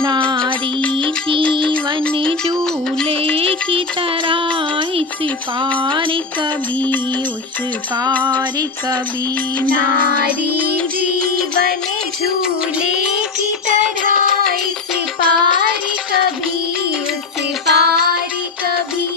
नारी जीवन झूले की तरह, इस पार कभी उस पार कभी। नारी जीवन झूले की तरह, इस पार कभी उस पार कभी।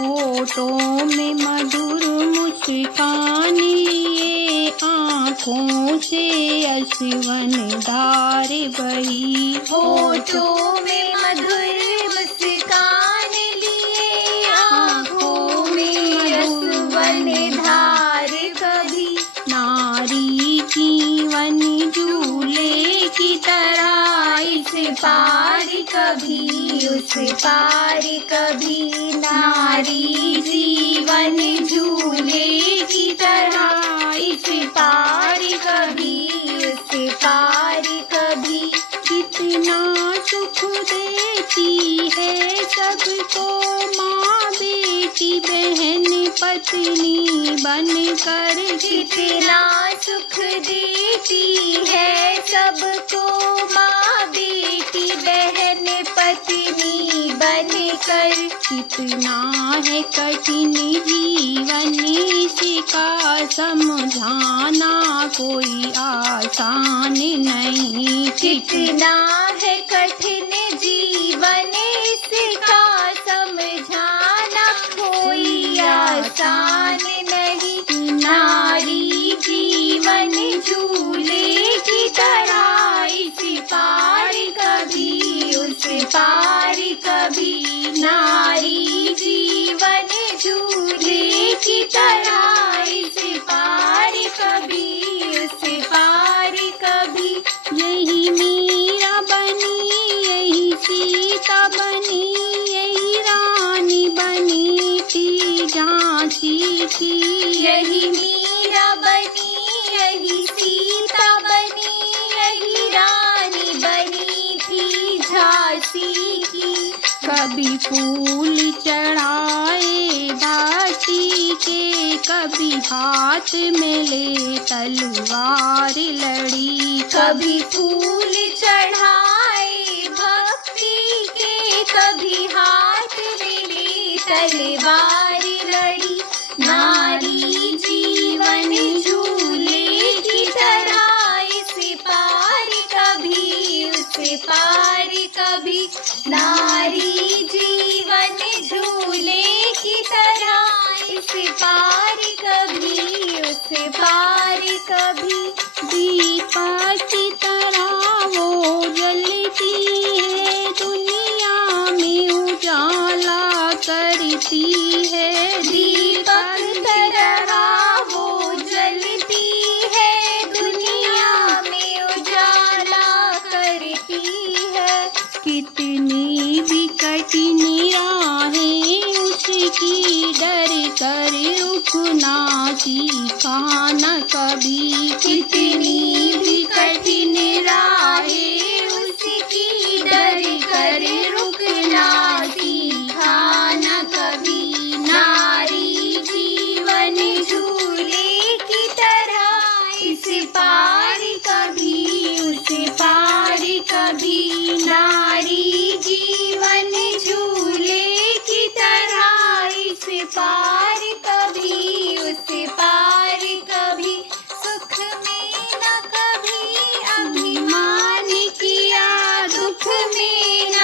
होठों में मधुर मुस्कान लिए, आँखों से अश्वन धार बही। होठों में मधुर मुस्कान लिए, आँखों में अश्वन धार बही। नारी जीवन झूले की तरह, इस पार कभी उस पार कभी। नारी जीवन झूले की तरह, इस पार कभी उस पार कभी। कितना सुख देती है सबको माँ, बेटी बहन पत्नी बनकर। कितना सुख देती है सबको माँ, बेटी बहन पत्नी बनकर। कितना है कठिन जीवन, इसका समझाना कोई आसान नहीं। कितना है कठिन जीवन, इसका समझाना कोई आसान नहीं। नारी जीवन झूले की तरह, इस पार कभी उस पार कभी। नारी जीवन झूले की तरह, इस पार कभी उस पार कभी। यही मीरा बनी, यही सीता बनी, यही रानी बनी थी झांसी की। यही मीरा बनी, यही सीता बनी, यही रानी बनी थी झांसी की। कभी फूल चढ़ाए घाटी के, कभी हाथ में ले तलवार लड़ी। कभी फूल चढ़ाए भक्ति के, कभी हाथ में ले तलवार लड़ी। नारी जीवन झूले की तरह, इस पार कभी उस पार कभी। नारी जीवन झूले की तरह, इस पार कभी उस पार कभी। दीपक की तरह वो जलती है, दुनिया में उजाला करती है। दीपक तरह वो जलती है, दुनिया में उजाला करती है। कितनी भी कठिन राहें उसकी, डर कर रुकना सीखा न कभी। कितनी भी कठिन राहें उसकी, डर कर रुकना सीखा न कभी। नारी जीवन झूले की तरह, इस पार कभी उस पार कभी। नारी जीवन झूले की तरह, इस पार कभी उस पार कभी। सुख में न कभी अभिमान किया, दुख में न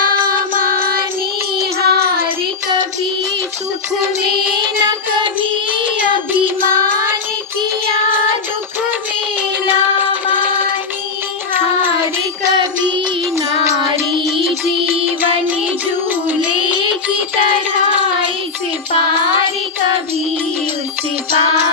मानी हार कभी। सुख में न कभी अभिमान किया, दुख में न मानी हार कभी। नारी जीवन झूले की तरह, इस पार कभी उस पार